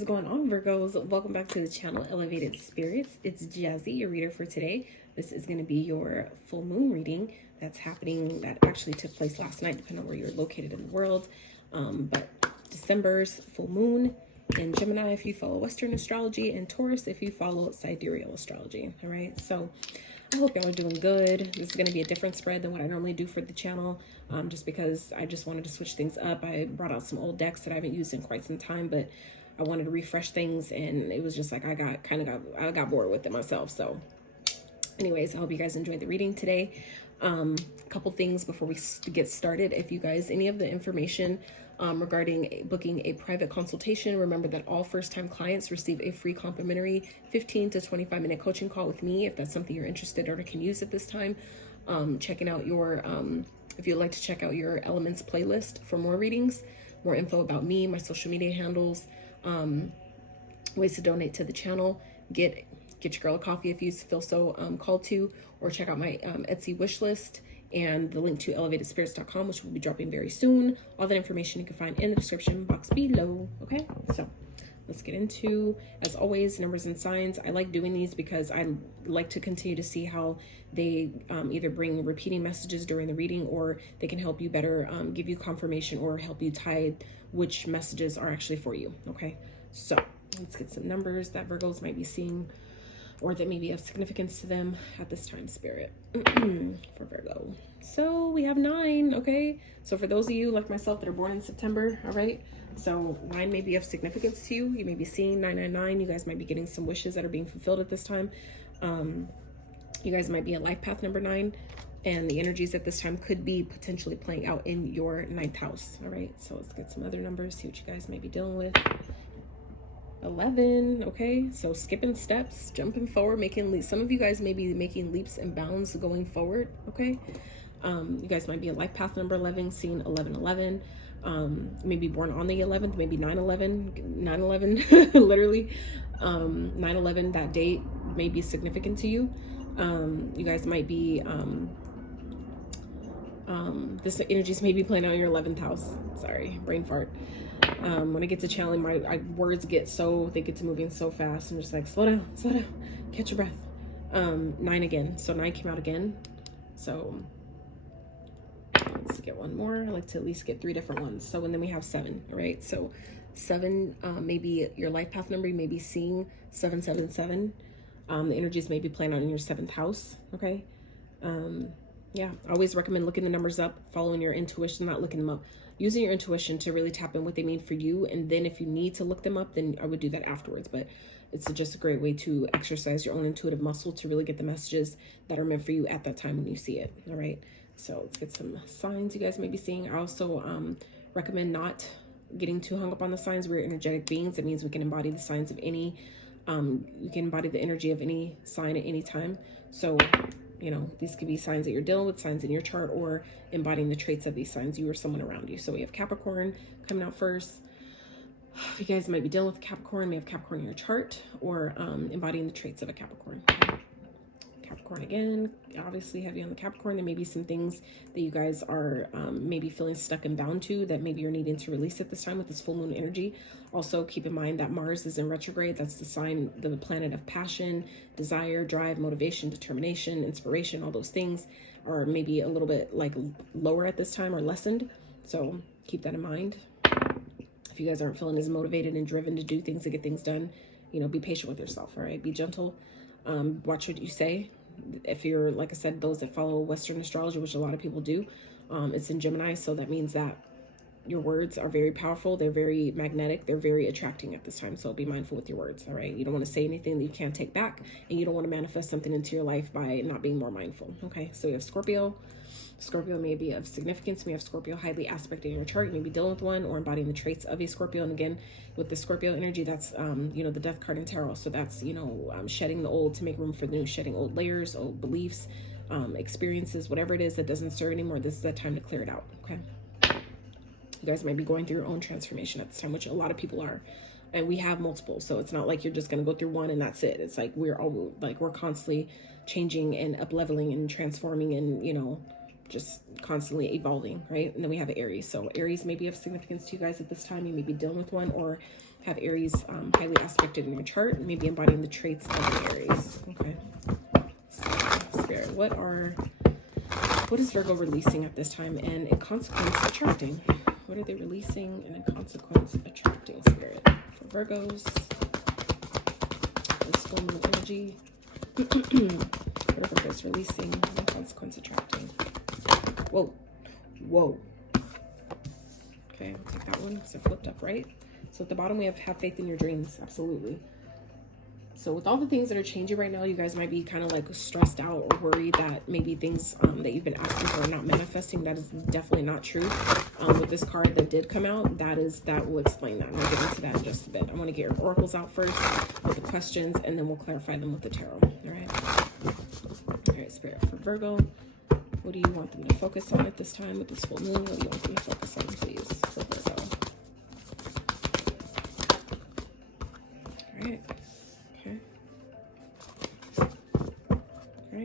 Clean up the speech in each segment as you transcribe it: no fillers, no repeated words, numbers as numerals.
is going on, Virgos? Welcome back to the channel, Elevated Spirits. It's Jazzy, your reader for today. This is going to be your full moon reading that's happening, that actually took place last night, depending on where you're located in the world. But December's full moon in Gemini if you follow Western astrology, and Taurus if you follow sidereal astrology. All right, so I hope y'all are doing good. This is going to be a different spread than what I normally do for the channel, just because I just wanted to switch things up. I brought out some old decks that I haven't used in quite some time, but I wanted to refresh things, and it was just like I got bored with it myself. So anyways, I hope you guys enjoyed the reading today. A couple things before we get started. If you guys, any of the information regarding booking a private consultation, remember that all first-time clients receive a free complimentary 15 to 25-minute coaching call with me if that's something you're interested or can use at this time. Checking out your, if you'd like to check out your elements playlist for more readings, more info about me, my social media handles, ways to donate to the channel, get your girl a coffee if you feel so called to, or check out my Etsy wish list and the link to elevatedspirits.com, which will be dropping very soon. All that information you can find in the description box below. Okay, so let's get into, as always, numbers and signs. I like doing these because I like to continue to see how they either bring repeating messages during the reading, or they can help you better give you confirmation or help you tie which messages are actually for you. Okay, so let's get some numbers that Virgos might be seeing or that may be of significance to them at this time, Spirit, for Virgo. So we have 9, okay? So for those of you like myself that are born in September, all right? So 9 may be of significance to you. You may be seeing 999. You guys might be getting some wishes that are being fulfilled at this time. You guys might be a life path number 9, and the energies at this time could be potentially playing out in your 9th house, all right? So let's get some other numbers, see what you guys may be dealing with. 11, okay, so skipping steps, jumping forward, making leaps. Some of you guys may be making leaps and bounds going forward, okay? You guys might be a life path number 11, seeing 1111, maybe born on the 11th, maybe 9/11, literally. 9/11, that date may be significant to you. You guys might be, this energies may be playing out in your 11th house. Sorry, brain fart. When I get to channeling, my words get they get to moving so fast. I'm just like, slow down, catch your breath. 9 again. So 9 came out again. So let's get one more. I like to at least get 3 different ones. So, and then we have 7, right? So 7, maybe your life path number, you may be seeing 777. The energies may be playing out in your 7th house, okay? Yeah, I always recommend looking the numbers up, following your intuition, not looking them up. Using your intuition to really tap in what they mean for you. And then if you need to look them up, then I would do that afterwards. But it's just a great way to exercise your own intuitive muscle to really get the messages that are meant for you at that time when you see it. All right. So let's get some signs you guys may be seeing. I also recommend not getting too hung up on the signs. We're energetic beings. That means we can embody the signs of any, we can embody the energy of any sign at any time. So, you know, these could be signs that you're dealing with, signs in your chart, or embodying the traits of these signs, you or someone around you. So we have Capricorn coming out first. You guys might be dealing with Capricorn, may have Capricorn in your chart, or embodying the traits of a Capricorn. Capricorn again, obviously heavy on the Capricorn. There may be some things that you guys are maybe feeling stuck and bound to that maybe you're needing to release at this time with this full moon energy. Also keep in mind that Mars is in retrograde. That's the sign, the planet of passion, desire, drive, motivation, determination, inspiration. All those things are maybe a little bit like lower at this time or lessened. So keep that in mind. If you guys aren't feeling as motivated and driven to do things, to get things done, you know, be patient with yourself. All right, be gentle. Watch what you say. If you're, like I said, those that follow Western astrology, which a lot of people do, it's in Gemini. So that means that your words are very powerful. They're very magnetic. They're very attracting at this time. So be mindful with your words. All right. You don't want to say anything that you can't take back, and you don't want to manifest something into your life by not being more mindful. Okay. So you have Scorpio. Scorpio may be of significance. We have Scorpio highly aspected in your chart. You may be dealing with one or embodying the traits of a Scorpio. And again, with the Scorpio energy, that's, you know, the death card in tarot. So that's, you know, shedding the old to make room for the new, shedding old layers, old beliefs, experiences, whatever it is that doesn't serve anymore. This is the time to clear it out. Okay. You guys might be going through your own transformation at this time, which a lot of people are. And we have multiple. So it's not like you're just going to go through one and that's it. It's like we're constantly changing and up leveling and transforming and, you know, just constantly evolving, right? And then we have Aries. So Aries may be of significance to you guys at this time. You may be dealing with one, or have Aries highly aspected in your chart, maybe embodying the traits of the Aries. Okay. So, Spirit, what is Virgo releasing at this time and in consequence attracting? What are they releasing and in consequence attracting, Spirit? For Virgos, this full moon energy. What are Virgos releasing and in consequence attracting? Whoa. Whoa. Okay, I'll take that one. So flipped up, right? So at the bottom we have faith in your dreams. Absolutely. So with all the things that are changing right now, you guys might be kind of like stressed out or worried that maybe things that you've been asking for are not manifesting. That is definitely not true. With this card that did come out, that will explain that. And we'll get into that in just a bit. I want to get your oracles out first with the questions, and then we'll clarify them with the tarot. All right. All right, Spirit, for Virgo, what do you want them to focus on at this time with this full moon? What do you want them to focus on, please, for Virgo? All right.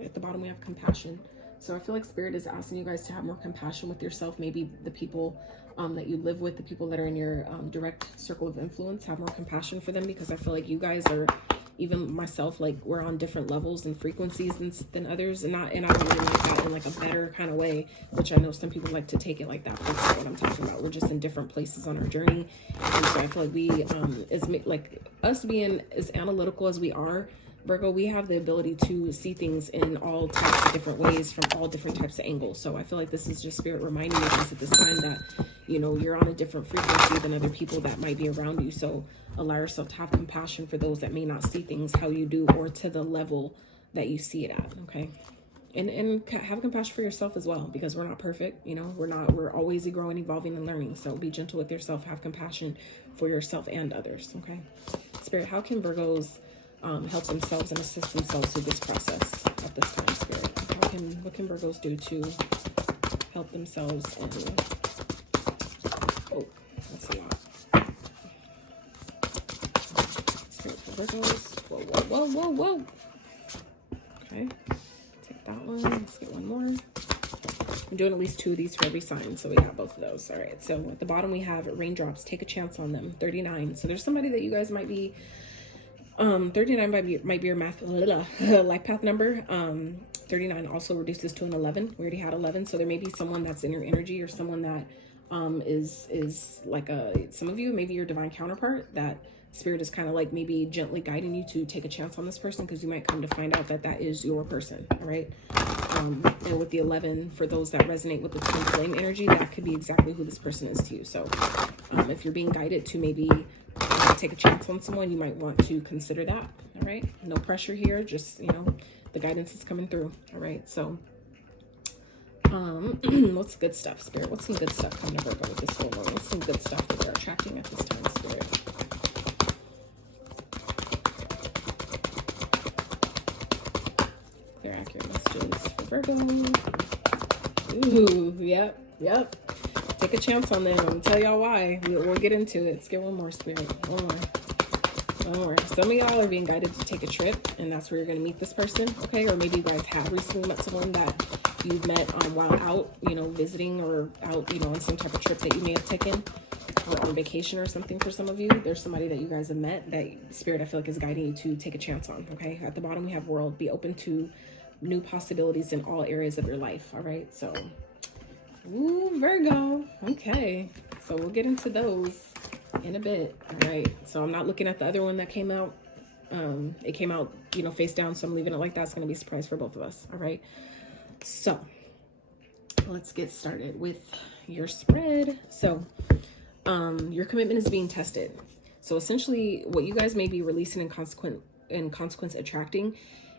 At the bottom we have compassion. So I feel like Spirit is asking you guys to have more compassion with yourself. Maybe the people that you live with, the people that are in your direct circle of influence, have more compassion for them, because I feel like you guys are, even myself, like we're on different levels and frequencies than others, and I don't really like that in like a better kind of way, which I know some people like to take it like that, but that's not what I'm talking about. We're just in different places on our journey, and so I feel like we us being as analytical as we are, Virgo, we have the ability to see things in all types of different ways from all different types of angles. So I feel like this is just Spirit reminding you guys at this time that, you know, you're on a different frequency than other people that might be around you. So allow yourself to have compassion for those that may not see things how you do, or to the level that you see it at. Okay. And have compassion for yourself as well, because we're not perfect. You know, we're always growing, evolving, and learning. So be gentle with yourself. Have compassion for yourself and others. Okay. Spirit, how can Virgos help themselves and assist themselves through this process at this time, Spirit? What can Virgos do to help themselves? And oh, that's a lot. Spirit for Virgos. Whoa, whoa, whoa, whoa, whoa. Okay, take that one. Let's get one more. I'm doing at least 2 of these for every sign, so we got both of those. All right, so at the bottom we have raindrops. Take a chance on them. 39. So there's somebody that you guys might be 39 might be your life path number. 39 also reduces to an 11. We already had 11, so there may be someone that's in your energy, or someone that is like some of you, maybe your divine counterpart, that Spirit is kind of like maybe gently guiding you to take a chance on this person, because you might come to find out that that is your person. All right. And with the 11, for those that resonate with the twin flame energy, that could be exactly who this person is to you. So if you're being guided to maybe take a chance on someone, you might want to consider that. All right. No pressure here. Just, you know, the guidance is coming through. All right. So what's good stuff, Spirit? What's some good stuff coming to Virgo with this full moon? What's some good stuff that they're attracting at this time, Spirit? Clear, accurate messages for Virgo. Ooh, yep. Take a chance on them. I'll tell y'all why. We'll get into it. Let's get one more, Spirit. One more. Some of y'all are being guided to take a trip, and that's where you're going to meet this person. Okay. Or maybe you guys have recently met someone that you've met while out, you know, visiting, or out, you know, on some type of trip that you may have taken, or on vacation or something. For some of you, there's somebody that you guys have met that Spirit, I feel like, is guiding you to take a chance on. Okay. At the bottom we have world. Be open to new possibilities in all areas of your life. All right. So ooh, Virgo. Okay, so we'll get into those in a bit. All right, so I'm not looking at the other one that came out. It came out, you know, face down, so I'm leaving it like that. It's going to be a surprise for both of us. All right, so let's get started with your spread. So your commitment is being tested. So essentially what you guys may be releasing in consequence attracting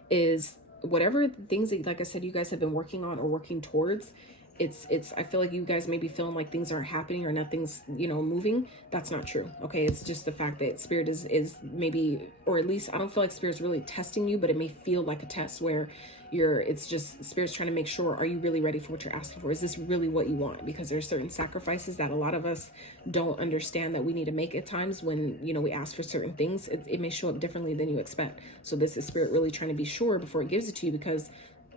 is whatever things that, like I said, you guys have been working on or working towards. I feel like you guys may be feeling like things aren't happening or nothing's, you know, moving. That's not true. Okay. It's just the fact that Spirit is maybe, or at least I don't feel like Spirit's really testing you, but it may feel like a test where it's just Spirit's trying to make sure, are you really ready for what you're asking for? Is this really what you want? Because there's certain sacrifices that a lot of us don't understand that we need to make at times when, you know, we ask for certain things. It may show up differently than you expect. So this is Spirit really trying to be sure before it gives it to you, because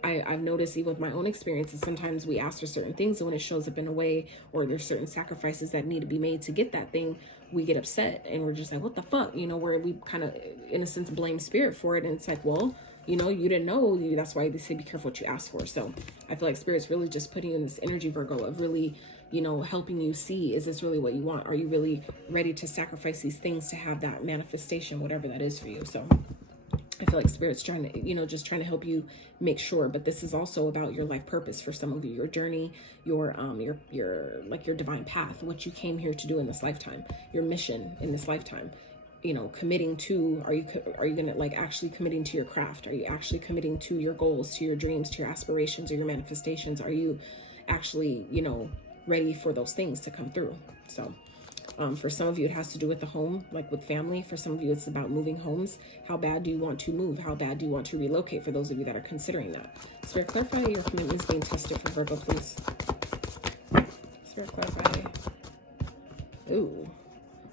I've noticed even with my own experiences, sometimes we ask for certain things, and when it shows up in a way, or there's certain sacrifices that need to be made to get that thing, we get upset and we're just like, what the fuck, you know, where we kind of, in a sense, blame spirit for it. And it's like, well, you know, you didn't know. That's why they say be careful what you ask for. So I feel like spirit's really just putting you in this energy, Virgo, of really, you know, helping you see, is this really what you want? Are you really ready to sacrifice these things to have that manifestation, whatever that is for you? So I feel like spirit's trying to, you know, just trying to help you make sure. But this is also about your life purpose for some of you, your journey, your like your divine path, what you came here to do in this lifetime, your mission in this lifetime. You know, committing to, are you gonna, like, actually committing to your craft? Are you actually committing to your goals, to your dreams, to your aspirations, or your manifestations? Are you actually, you know, ready for those things to come through? So for some of you, it has to do with the home, like with family. For some of you, it's about moving homes. How bad do you want to move? How bad do you want to relocate, for those of you that are considering that? Spirit, clarify your commitments being tested for Virgo, please. Spirit, clarify. Ooh.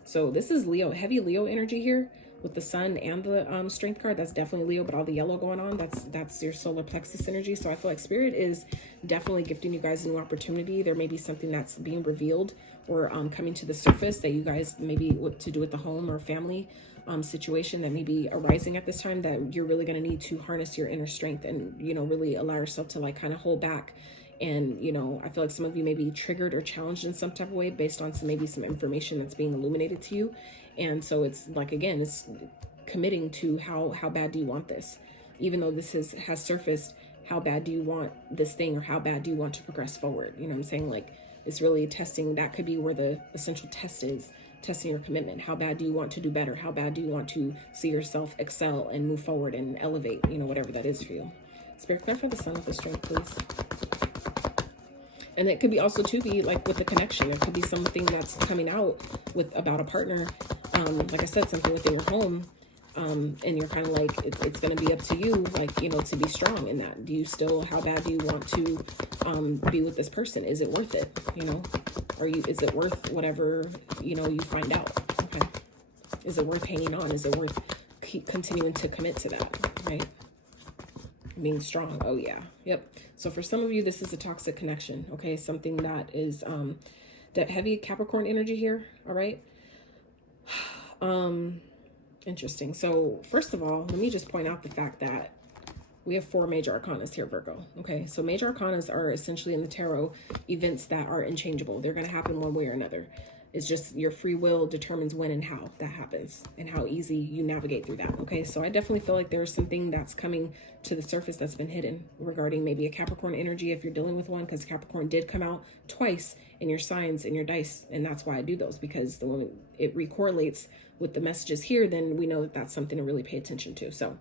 So this is Leo, heavy Leo energy here with the sun and the strength card. That's definitely Leo, but all the yellow going on, that's your solar plexus energy. So I feel like spirit is definitely gifting you guys a new opportunity. There may be something that's being revealed or coming to the surface that you guys maybe what to do with the home or family situation that may be arising at this time, that you're really going to need to harness your inner strength and, you know, really allow yourself to, like, kind of hold back. And, you know, I feel like some of you may be triggered or challenged in some type of way based on maybe some information that's being illuminated to you. And so it's like, again, it's committing to how bad do you want this? Even though this has surfaced, how bad do you want this thing, or how bad do you want to progress forward? You know what I'm saying? Like, it's really testing. That could be where the essential test is, testing your commitment. How bad do you want to do better? How bad do you want to see yourself excel and move forward and elevate, you know, whatever that is for you? Spirit, clarify the sun with the strength, please. And it could be also to be like with the connection. There could be something that's coming out with about a partner. Like I said, something within your home. And you're kind of like, it's going to be up to you, like, you know, to be strong in that. Do you still, how bad do you want to be with this person? Is it worth it? You know, is it worth whatever, you know, you find out? Okay. Is it worth hanging on? Is it worth continuing to commit to that? Right. Being strong. Oh yeah. Yep. So for some of you, this is a toxic connection. Okay. Something that is, that heavy Capricorn energy here. All right. Interesting. So first of all, let me just point out the fact that we have 4 major arcanas here, Virgo. Okay. So major arcanas are essentially in the tarot events that are unchangeable. They're going to happen one way or another. It's just your free will determines when and how that happens and how easy you navigate through that. Okay. So I definitely feel like there's something that's coming to the surface that's been hidden regarding maybe a Capricorn energy if you're dealing with one, because Capricorn did come out twice in your signs, in your dice. And that's why I do those, because the moment it recorrelates with the messages here, then we know that that's something to really pay attention to. So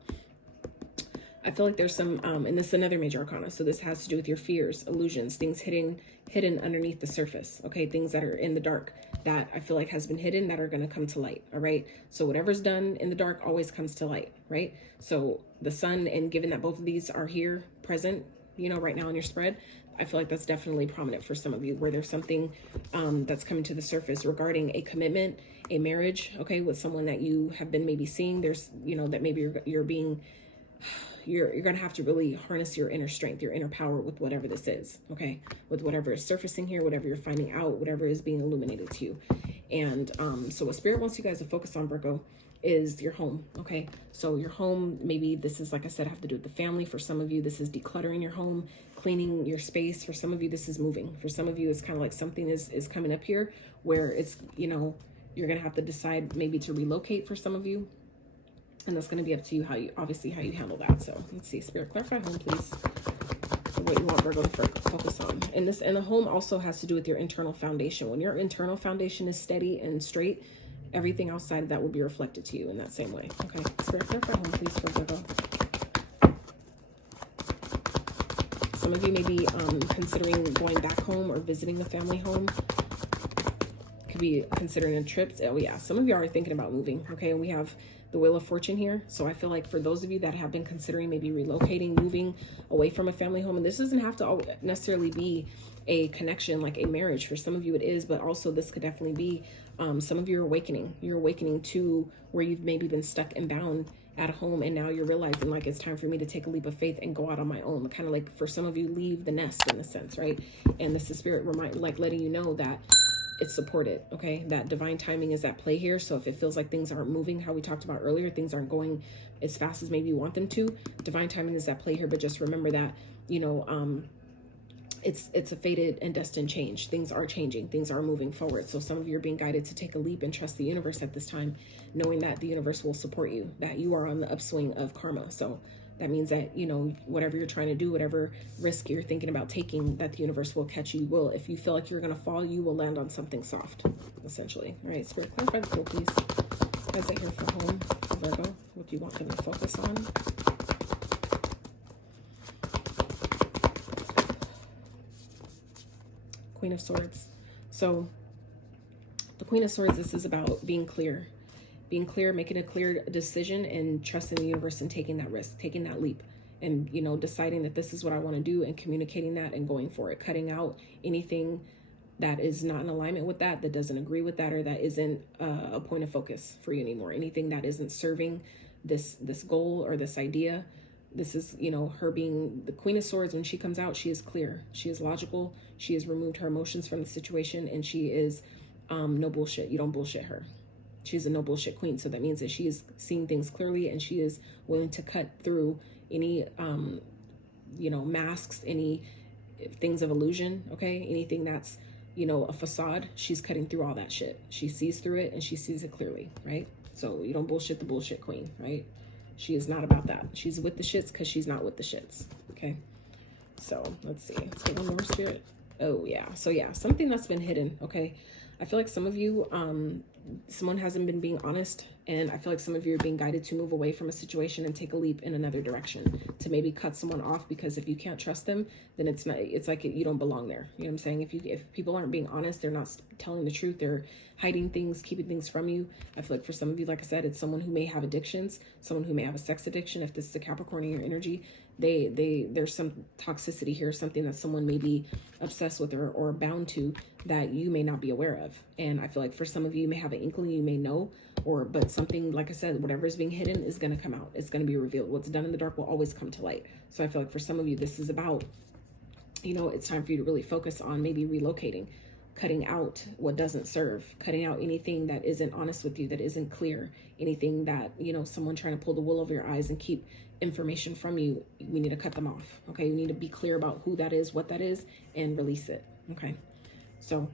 I feel like there's some, and this is another major arcana. So this has to do with your fears, illusions, things hidden underneath the surface. Okay. Things that are in the dark that I feel like has been hidden that are going to come to light. All right. So whatever's done in the dark always comes to light. Right. So the sun, and given that both of these are here present, you know, right now in your spread, I feel like that's definitely prominent for some of you, where there's something that's coming to the surface regarding a commitment, a marriage. Okay. With someone that you have been maybe seeing. There's, you know, that maybe you're being, you're going to have to really harness your inner strength, your inner power with whatever this is. Okay. With whatever is surfacing here, whatever you're finding out, whatever is being illuminated to you. And so what spirit wants you guys to focus on, Virgo, is your home. Okay. So your home, maybe this is, like I said, have to do with the family. For some of you, this is decluttering your home, cleaning your space. For some of you, this is moving. For some of you, it's kind of like something is coming up here where it's, you know, you're going to have to decide maybe to relocate for some of you. And that's going to be up to you, how you handle that. So let's see, spirit, clarify home, please. So what you want Virgo to focus on. And the home also has to do with your internal foundation. When your internal foundation is steady and straight, everything outside of that will be reflected to you in that same way. Okay, spirit, clarify home, please, for Virgo. Some of you may be considering going back home or visiting the family home. Could be considering a trip. Oh yeah, some of you are thinking about moving. Okay, and we have the Wheel of Fortune here. So I feel like for those of you that have been considering maybe relocating, moving away from a family home, and this doesn't have to necessarily be a connection like a marriage. For some of you it is, but also this could definitely be some of you are awakening. You're awakening to where you've maybe been stuck and bound at home, and now you're realizing like it's time for me to take a leap of faith and go out on my own. Kind of like for some of you, leave the nest in a sense, right? And this is spirit letting you know that it's supported, okay? That divine timing is at play here. So if it feels like things aren't moving, how we talked about earlier, things aren't going as fast as maybe you want them to, divine timing is at play here. But just remember that, you know, it's a fated and destined change. Things are changing. Things are moving forward. So some of you are being guided to take a leap and trust the universe at this time, knowing that the universe will support you, that you are on the upswing of karma. So that means that, you know, whatever you're trying to do, whatever risk you're thinking about taking, that the universe will catch you. Will. If you feel like you're going to fall, you will land on something soft, essentially. All right, Spirit, clarify the pool, please. As I hear for home, Virgo, what do you want them to focus on? Queen of Swords. So the Queen of Swords, this is about being clear, making a clear decision and trusting the universe and taking that risk, taking that leap, and, you know, deciding that this is what I want to do and communicating that and going for it, cutting out anything that is not in alignment with that, that doesn't agree with that, or that isn't a point of focus for you anymore. Anything that isn't serving this goal or this idea. This is, you know, her being the Queen of Swords. When she comes out, she is clear. She is logical. She has removed her emotions from the situation, and she is no bullshit. You don't bullshit her. She's a no bullshit queen. So that means that she is seeing things clearly, and she is willing to cut through any, you know, masks, any things of illusion. Okay. Anything that's, you know, a facade. She's cutting through all that shit. She sees through it, and she sees it clearly. Right. So you don't bullshit the bullshit queen. Right. She is not about that. She's with the shits because she's not with the shits. Okay. So let's see. Let's get one more, Spirit. Oh yeah. So yeah, something that's been hidden. Okay. I feel like some of you, someone hasn't been being honest, and I feel like some of you are being guided to move away from a situation and take a leap in another direction, to maybe cut someone off, because if you can't trust them, then it's like you don't belong there. You know what I'm saying? If people aren't being honest, they're not telling the truth, they're hiding things, keeping things from you. I feel like for some of you, like I said, it's someone who may have addictions, someone who may have a sex addiction. If this is a Capricorn in your energy, there's some toxicity here, something that someone may be obsessed with or bound to that you may not be aware of. And I feel like for some of you, you may have an inkling, you may know, but something, like I said, whatever is being hidden is going to come out. It's going to be revealed. What's done in the dark will always come to light. So I feel like for some of you, this is about, you know, it's time for you to really focus on maybe relocating, cutting out what doesn't serve, cutting out anything that isn't honest with you, that isn't clear, anything that, you know, someone trying to pull the wool over your eyes and keep information from you. We need to cut them off. Okay. You need to be clear about who that is, what that is, and release it. Okay. So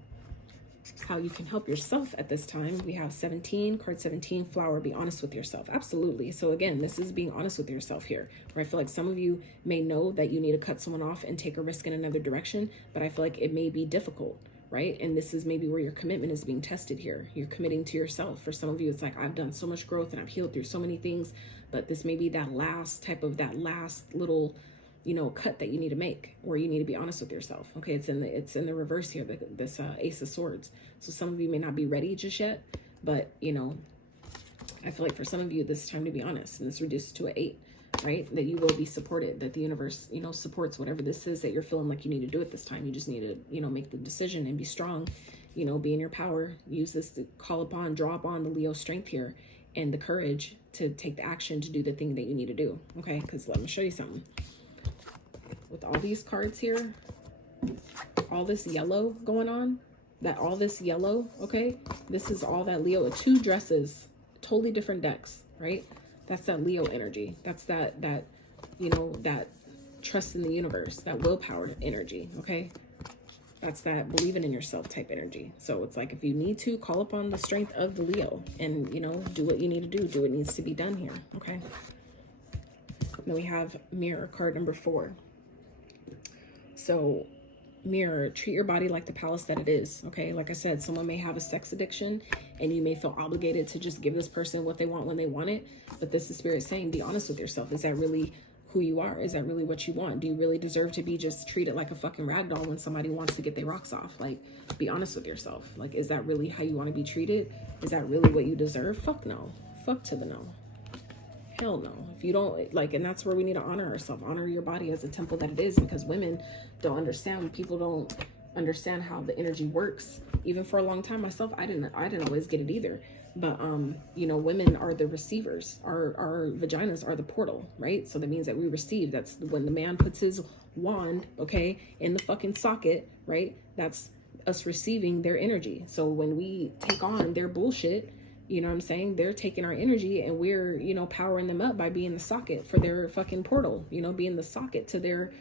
how you can help yourself at this time, we have 17, card 17, flower, be honest with yourself. Absolutely. So again, this is being honest with yourself here, where I feel like some of you may know that you need to cut someone off and take a risk in another direction, but I feel like it may be difficult, right? And this is maybe where your commitment is being tested here. You're committing to yourself. For some of you, it's like, I've done so much growth and I've healed through so many things, but this may be that last little, you know, cut that you need to make, where you need to be honest with yourself. Okay. It's in the reverse here, this Ace of Swords. So some of you may not be ready just yet, but, you know, I feel like for some of you, this is time to be honest, and this reduces to an 8, right? That you will be supported, that the universe, you know, supports whatever this is that you're feeling like you need to do at this time. You just need to, you know, make the decision and be strong, you know, be in your power. Use this to draw upon the Leo strength here and the courage to take the action to do the thing that you need to do. Okay. Because let me show you something. With all these cards here, all this yellow going on, all this yellow, okay? This is all that Leo, 2 dresses, totally different decks, right? That's that Leo energy. That's that, you know, that trust in the universe, that willpower energy, okay? That's that believing in yourself type energy. So it's like, if you need to, call upon the strength of the Leo and, you know, do what you need to do what needs to be done here, okay? Then we have Mirror, card number 4. So Mirror, treat your body like the palace that it is. Okay. Like I said, someone may have a sex addiction and you may feel obligated to just give this person what they want when they want it. But this is Spirit saying, be honest with yourself. Is that really who you are? Is that really what you want? Do you really deserve to be just treated like a fucking rag doll when somebody wants to get their rocks off? Like, be honest with yourself. Like, is that really how you want to be treated? Is that really what you deserve? Fuck no. Fuck to the no. Hell no. If you don't, like, and that's where we need to honor ourselves, honor your body as a temple that it is, because women don't understand. People don't, understand how the energy works. Even for a long time myself, I didn't always get it either. But you know, women are the receivers. Our vaginas are the portal, right? So that means that we receive. That's when the man puts his wand, okay, in the fucking socket, right? That's us receiving their energy. So when we take on their bullshit, you know what I'm saying, they're taking our energy, and we're, you know, powering them up by being the socket for their fucking portal, you know, being the socket to their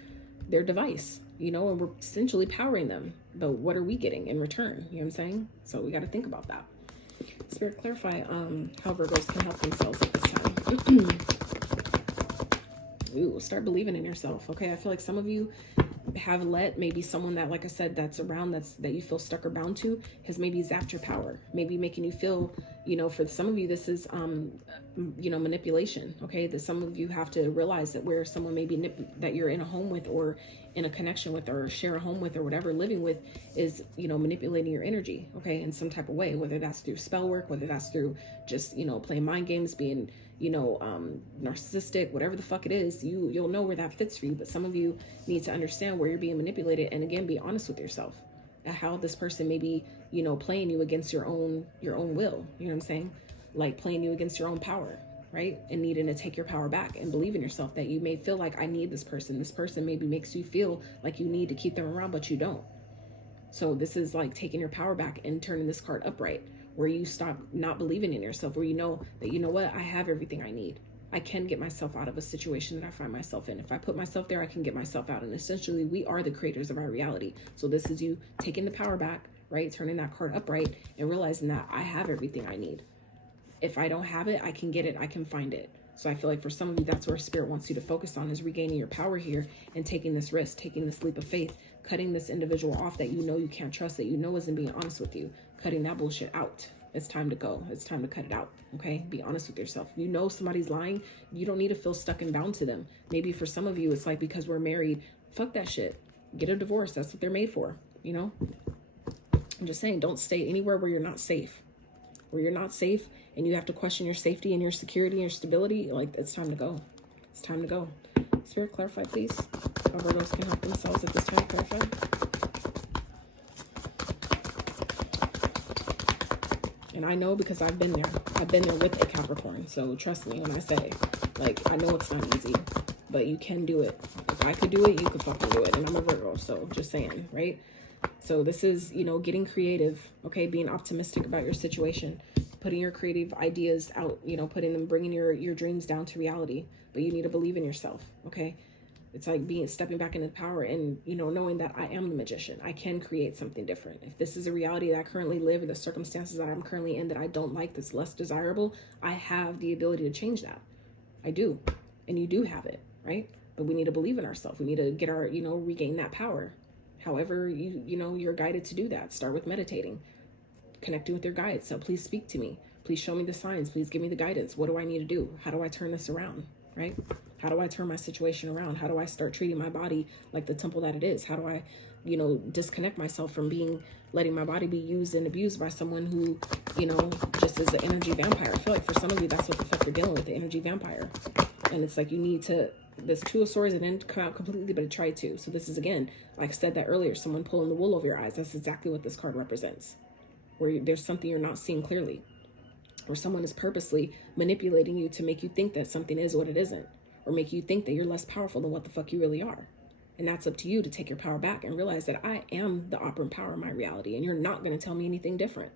device, you know, and we're essentially powering them. But what are we getting in return? You know what I'm saying? So we got to think about that. Spirit, clarify how Virgos can help themselves at this time. Ooh, start believing in yourself. Okay, I feel like some of you have let maybe someone that, like I said, that's around, that you feel stuck or bound to, has maybe zapped your power, maybe making you feel, you know, for some of you this is you know, manipulation. Okay, that some of you have to realize that where someone maybe that you're in a home with, or in a connection with, or share a home with, or whatever, living with, is, you know, manipulating your energy, okay, in some type of way, whether that's through spell work, whether that's through just, you know, playing mind games, being, you know, narcissistic, whatever the fuck it is, you'll know where that fits for you. But some of you need to understand where you're being manipulated, and again, be honest with yourself at how this person may be, you know, playing you against your own will. You know what I'm saying? Like playing you against your own power, right? And needing to take your power back and believe in yourself, that you may feel like, I need this person. This person maybe makes you feel like you need to keep them around, but you don't. So this is like taking your power back and turning this card upright, where you stop not believing in yourself, where you know that, you know what, I have everything I need. I can get myself out of a situation that I find myself in. If I put myself there, I can get myself out. And essentially, we are the creators of our reality. So this is you taking the power back, right? Turning that card upright and realizing that I have everything I need. If I don't have it, I can get it. I can find it. So I feel like for some of you, that's where Spirit wants you to focus on, is regaining your power here and taking this risk, taking this leap of faith, cutting this individual off that you know you can't trust, that you know isn't being honest with you, cutting that bullshit out. It's time to go. It's time to cut it out. Okay? Be honest with yourself. You know somebody's lying. You don't need to feel stuck and bound to them. Maybe for some of you, it's like, because we're married, fuck that shit. Get a divorce. That's what they're made for. You know? I'm just saying, don't stay anywhere where you're not safe. Where you're not safe and you have to question your safety and your security and your stability. Like, it's time to go. It's time to go. Spirit, clarify, please. How Virgos can help themselves at this time. Clarify. And I know, because I've been there. I've been there with a Capricorn. So trust me when I say, like, I know it's not easy, but you can do it. If I could do it, you could fucking do it. And I'm a Virgo, so just saying, right? So this is, you know, getting creative, okay? Being optimistic about your situation, putting your creative ideas out, you know, bringing your dreams down to reality. But you need to believe in yourself, okay? It's like stepping back into power and, you know, knowing that I am the magician. I can create something different. If this is a reality that I currently live, or the circumstances that I'm currently in that I don't like, that's less desirable, I have the ability to change that. I do. And you do have it, right? But we need to believe in ourselves. We need to get our, you know, regain that power. However, you know, you're guided to do that. Start with meditating, connecting with your guides. So please speak to me. Please show me the signs. Please give me the guidance. What do I need to do? How do I turn this around, right? How do I turn my situation around? How do I start treating my body like the temple that it is? How do I, you know, disconnect myself from letting my body be used and abused by someone who, you know, just is an energy vampire? I feel like for some of you, that's what the fuck you're dealing with, the energy vampire. And it's like, you need to, this Two of Swords, it didn't come out completely, but it tried to. So this is, again, like I said that earlier, someone pulling the wool over your eyes. That's exactly what this card represents. Where there's something you're not seeing clearly. Or someone is purposely manipulating you to make you think that something is what it isn't. Or make you think that you're less powerful than what the fuck you really are. And that's up to you to take your power back and realize that I am the operant power in my reality. And you're not going to tell me anything different.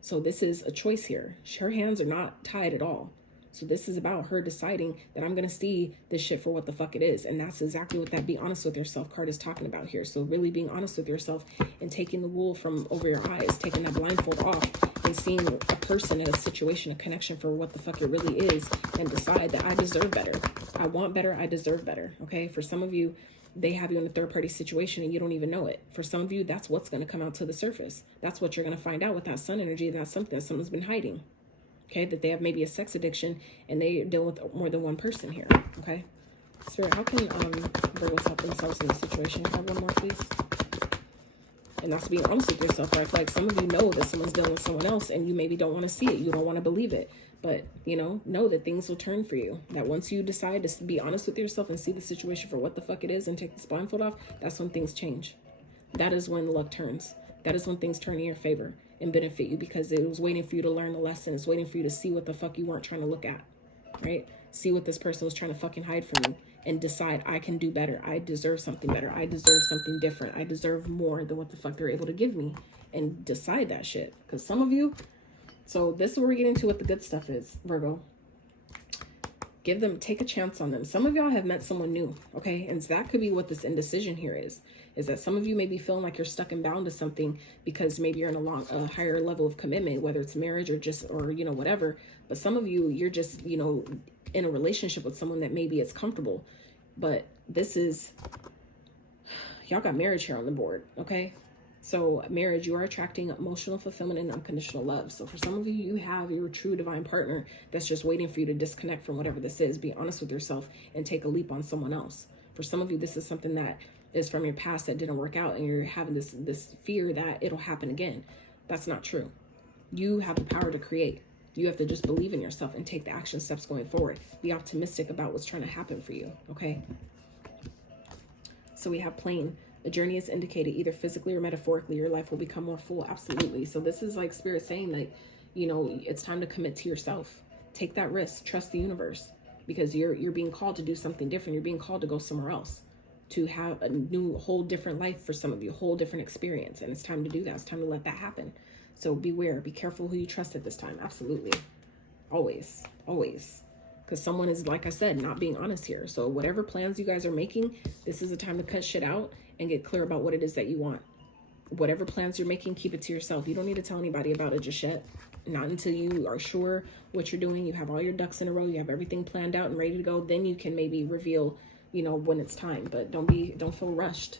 So this is a choice here. Her hands are not tied at all. So this is about her deciding that I'm going to see this shit for what the fuck it is. And that's exactly what that be honest with yourself card is talking about here. So really being honest with yourself and taking the wool from over your eyes, taking that blindfold off and seeing a person in a situation, a connection for what the fuck it really is, and decide that I deserve better. I want better. I deserve better. Okay. For some of you, they have you in a third party situation and you don't even know it. For some of you, that's what's going to come out to the surface. That's what you're going to find out with that sun energy. That's something that someone's been hiding. Okay, that they have maybe a sex addiction and they deal with more than one person here. Okay, Spirit, how can Virgos help themselves in this situation? Have one more, please. And that's being honest with yourself. Right? Like some of you know that someone's dealing with someone else, and you maybe don't want to see it. You don't want to believe it, but you know that things will turn for you. That once you decide to be honest with yourself and see the situation for what the fuck it is and take this blindfold off, that's when things change. that is when luck turns. That is when things turn in your favor and benefit you, because it was waiting for you to learn the lesson. It's waiting for you to see what the fuck you weren't trying to look at, right? See what this person was trying to fucking hide from you, and decide, I can do better. I deserve something better. I deserve something different. I deserve more than what the fuck they're able to give me, and decide that shit. Because some of you, so this is where we get into what the good stuff is, Virgo. Take a chance on them. Some of y'all have met someone new, okay? And that could be what this indecision here is that some of you may be feeling like you're stuck and bound to something because maybe you're in a higher level of commitment, whether it's marriage or you know, whatever. But some of you, you're just, you know, in a relationship with someone that maybe it's comfortable. But this is, y'all got marriage here on the board, okay? So marriage, you are attracting emotional fulfillment and unconditional love. So for some of you, you have your true divine partner that's just waiting for you to disconnect from whatever this is. Be honest with yourself and take a leap on someone else. For some of you, this is something that is from your past that didn't work out, and you're having this fear that it'll happen again. That's not true. You have the power to create. You have to just believe in yourself and take the action steps going forward. Be optimistic about what's trying to happen for you, okay? So we have plane. The journey is indicated either physically or metaphorically. Your life will become more full. Absolutely. So this is like Spirit saying that, you know, it's time to commit to yourself. Take that risk. Trust the universe, because you're being called to do something different. You're being called to go somewhere else, to have a new, whole different life for some of you, whole different experience. And it's time to do that. It's time to let that happen. So beware. Be careful who you trust at this time. Absolutely. Always. Always. Because someone is, like I said, not being honest here. So whatever plans you guys are making, this is a time to cut shit out and get clear about what it is that you want. Whatever plans you're making, keep it to yourself. You don't need to tell anybody about it just yet. Not until you are sure what you're doing. You have all your ducks in a row. You have everything planned out and ready to go. Then you can maybe reveal, you know, when it's time. But don't feel rushed,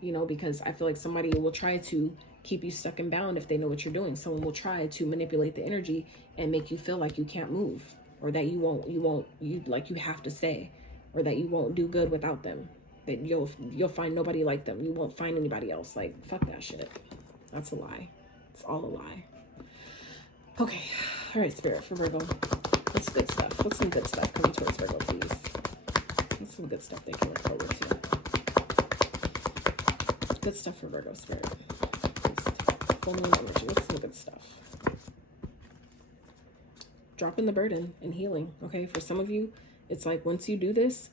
you know, because I feel like somebody will try to keep you stuck and bound if they know what you're doing. Someone will try to manipulate the energy and make you feel like you can't move, or that you have to stay, or that you won't do good without them. That you'll find nobody like them. You won't find anybody else. Like, fuck that shit. That's a lie. It's all a lie. Okay. All right, Spirit, for Virgo. What's good stuff? What's some good stuff coming towards Virgo, please? What's some good stuff they can look forward to? Good stuff for Virgo, Spirit. Please. Full moon energy. What's some good stuff? Dropping the burden and healing. Okay. For some of you, it's like once you do this,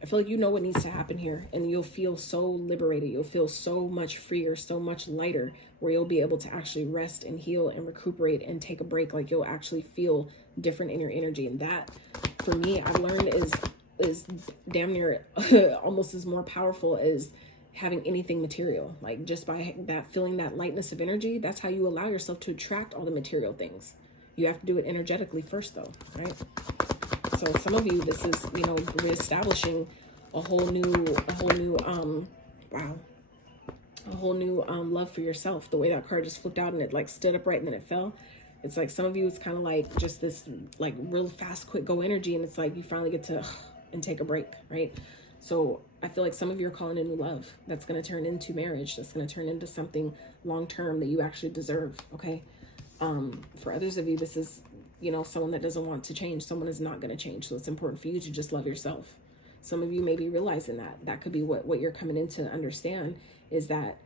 I feel like you know what needs to happen here, and you'll feel so liberated. You'll feel so much freer, so much lighter, where you'll be able to actually rest and heal and recuperate and take a break. Like, you'll actually feel different in your energy. And that, for me, I've learned is damn near almost as more powerful as having anything material. Like, just by that feeling, that lightness of energy, that's how you allow yourself to attract all the material things. You have to do it energetically first, though, right? So some of you, this is, you know, reestablishing a whole new love for yourself. The way that card just flipped out and it like stood upright and then it fell. It's like some of you, it's kind of like just this like real fast, quick go energy. And it's like you finally get to and take a break, right? So I feel like some of you are calling a new love that's going to turn into marriage. That's going to turn into something long-term that you actually deserve. Okay. For others of you, this is, you know, someone that doesn't want to change. Someone is not going to change. So it's important for you to just love yourself. Some of you may be realizing that could be what you're coming in to understand, is that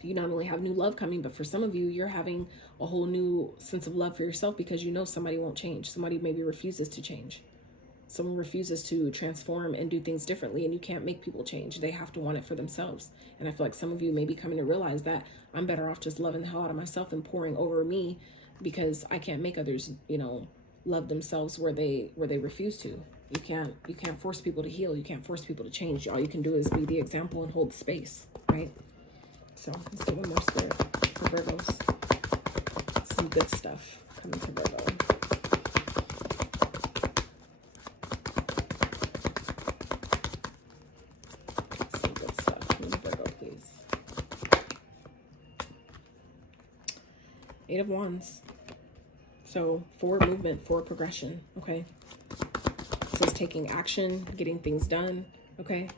you not only have new love coming, but for some of you, you're having a whole new sense of love for yourself, because you know somebody won't change. Somebody maybe refuses to change. Someone refuses to transform and do things differently, and you can't make people change. They have to want it for themselves. And I feel like some of you may be coming to realize that I'm better off just loving the hell out of myself and pouring over me, because I can't make others, you know, love themselves where they refuse to. You can't force people to heal. You can't force people to change. All you can do is be the example and hold the space, right? So let's get one more Spirit for Virgos. Some good stuff coming to Virgo. Some good stuff coming to Virgo, please. 8 of Wands. So forward movement, forward progression, okay? So it's taking action, getting things done, okay?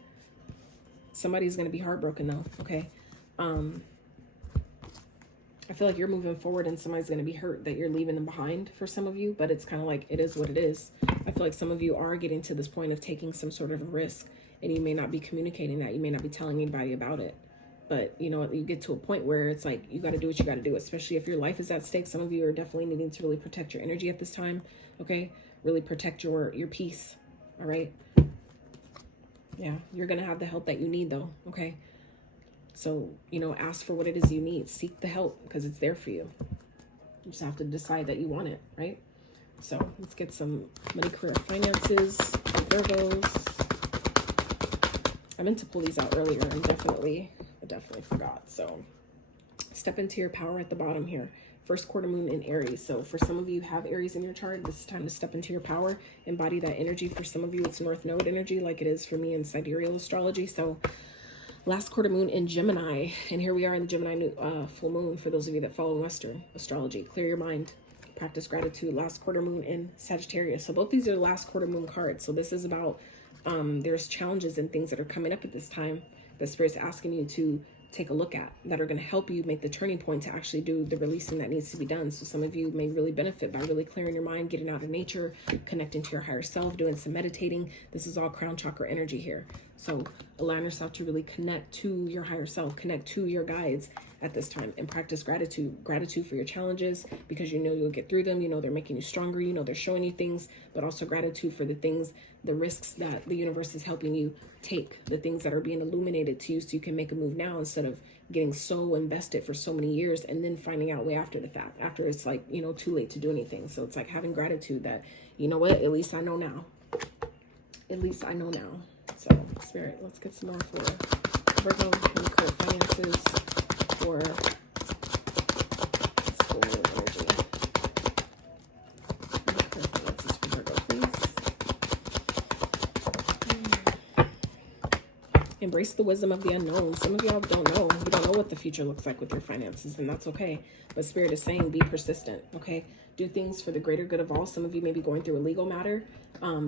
Somebody's going to be heartbroken though, okay? I feel like you're moving forward and somebody's going to be hurt that you're leaving them behind for some of you, but it's kind of like, it is what it is. I feel like some of you are getting to this point of taking some sort of a risk, and you may not be communicating that. You may not be telling anybody about it. But, you know, you get to a point where it's like, you got to do what you got to do, especially if your life is at stake. Some of you are definitely needing to really protect your energy at this time. Okay. Really protect your peace. All right. Yeah. You're going to have the help that you need though. Okay. So, you know, ask for what it is you need. Seek the help because it's there for you. You just have to decide that you want it. Right. So let's get some money, career, finances for Virgos. I meant to pull these out earlier and I definitely forgot. So step into your power at the bottom here. First quarter moon in Aries. So for some of you who have Aries in your chart, this is time to step into your power, embody that energy. For some of you, it's North Node energy like it is for me in sidereal astrology. So last quarter moon in Gemini. And here we are in the Gemini full moon for those of you that follow Western astrology. Clear your mind. Practice gratitude. Last quarter moon in Sagittarius. So both these are last quarter moon cards. So this is about there's challenges and things that are coming up at this time that Spirit's asking you to take a look at that are going to help you make the turning point to actually do the releasing that needs to be done. So some of you may really benefit by really clearing your mind, getting out of nature, connecting to your higher self, doing some meditating. This is all crown chakra energy here. So allowing yourself to really connect to your higher self, connect to your guides at this time, and practice gratitude for your challenges, because you know you'll get through them. You know they're making you stronger. You know they're showing you things, but also gratitude for the things, the risks that the universe is helping you take, the things that are being illuminated to you so you can make a move now instead of getting so invested for so many years and then finding out way after the fact, after it's like, you know, too late to do anything. So it's like having gratitude that, you know what, at least I know now. At least I know now. So Spirit, let's get some more for Virgo and career, finances for school energy. Career, finances for Virgo, please. Embrace the wisdom of the unknown. Some of y'all don't know. You don't know what the future looks like with your finances, and that's okay. But Spirit is saying be persistent, okay? Do things for the greater good of all. Some of you may be going through a legal matter,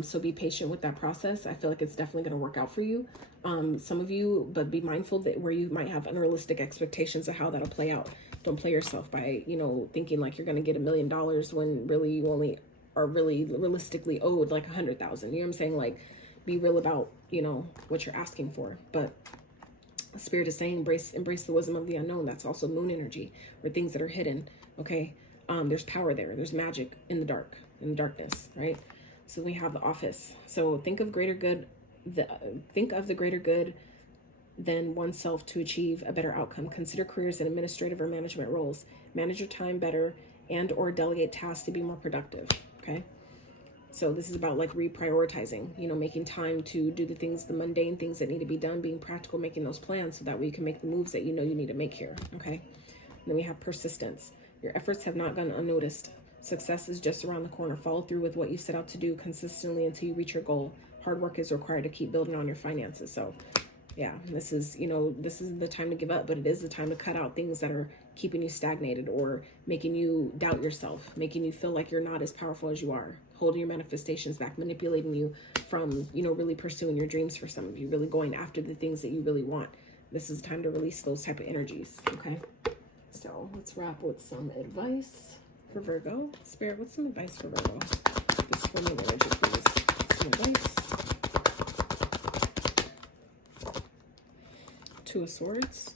so be patient with that process. I feel like it's definitely going to work out for you. Some of you, but be mindful that where you might have unrealistic expectations of how that'll play out. Don't play yourself by, you know, thinking like you're going to get $1 million when really you only are really realistically owed like 100,000. You know what I'm saying? Like, be real about, you know, what you're asking for. But Spirit is saying embrace the wisdom of the unknown. That's also moon energy, or things that are hidden. Okay. There's power there. There's magic in the dark, in the darkness, right? So we have the office. So think of greater good. Think of the greater good than oneself to achieve a better outcome. Consider careers in administrative or management roles. Manage your time better and or delegate tasks to be more productive. Okay. So this is about like reprioritizing, you know, making time to do the things, the mundane things that need to be done, being practical, making those plans so that way you can make the moves that you know you need to make here. Okay. And then we have persistence. Your efforts have not gone unnoticed. Success is just around the corner. Follow through with what you set out to do consistently until you reach your goal. Hard work is required to keep building on your finances. So yeah, this is, you know, this isn't the time to give up, but it is the time to cut out things that are keeping you stagnated or making you doubt yourself, making you feel like you're not as powerful as you are, holding your manifestations back, manipulating you from, you know, really pursuing your dreams. For some of you, really going after the things that you really want. This is time to release those type of energies. Okay. So let's wrap with some advice for Virgo. Spirit, what's some advice for Virgo? This for me energy, please. Some advice. Two of Swords.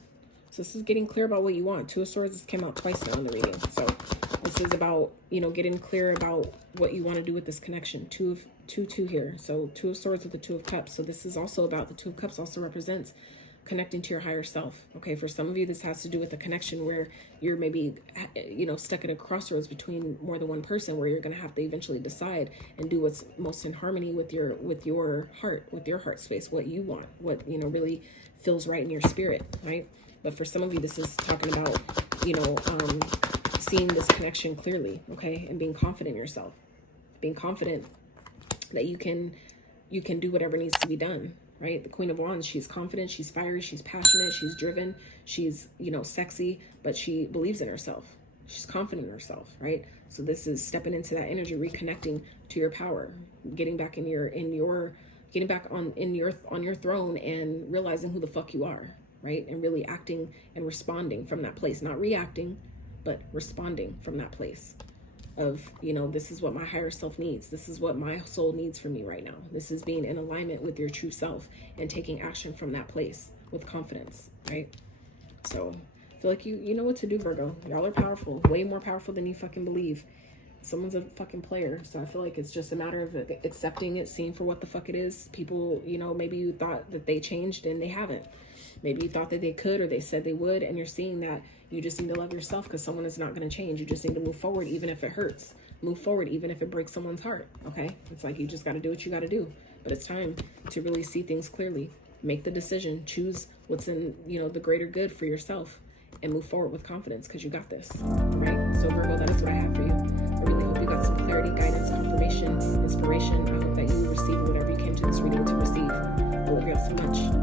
So this is getting clear about what you want. Two of Swords, this came out twice now in the reading. So this is about, you know, getting clear about what you want to do with this connection. Two here. So Two of Swords with the Two of Cups. So this is also about, the Two of Cups also represents connecting to your higher self. Okay, for some of you, this has to do with a connection where you're maybe, you know, stuck at a crossroads between more than one person, where you're going to have to eventually decide and do what's most in harmony with your heart space, what you want, what, you know, really feels right in your spirit, right? But for some of you, this is talking about, you know, seeing this connection clearly, okay, and being confident in yourself, being confident that you can do whatever needs to be done. Right? The Queen of Wands, she's confident, she's fiery, she's passionate, she's driven, she's, you know, sexy, but she believes in herself. She's confident in herself, right? So this is stepping into that energy, reconnecting to your power, getting back on your throne and realizing who the fuck you are, right? And really acting and responding from that place, not reacting, but responding from that place of, you know, this is what my higher self needs. This is what my soul needs from me right now. This is being in alignment with your true self and taking action from that place with confidence, right? So I feel like you know what to do, Virgo. Y'all are powerful, way more powerful than you fucking believe. Someone's a fucking player. So I feel like it's just a matter of accepting it, seeing for what the fuck it is. People, you know, maybe you thought that they changed and they haven't. Maybe you thought that they could, or they said they would, and you're seeing that you just need to love yourself, because someone is not going to change. You just need to move forward, even if it hurts. Move forward, even if it breaks someone's heart, okay? It's like you just got to do what you got to do. But it's time to really see things clearly. Make the decision. Choose what's in, you know, the greater good for yourself, and move forward with confidence, because you got this, right? So Virgo, that is what I have for you. I really hope you got some clarity, guidance, confirmation, inspiration. I hope that you received whatever you came to this reading to receive. I love y'all so much.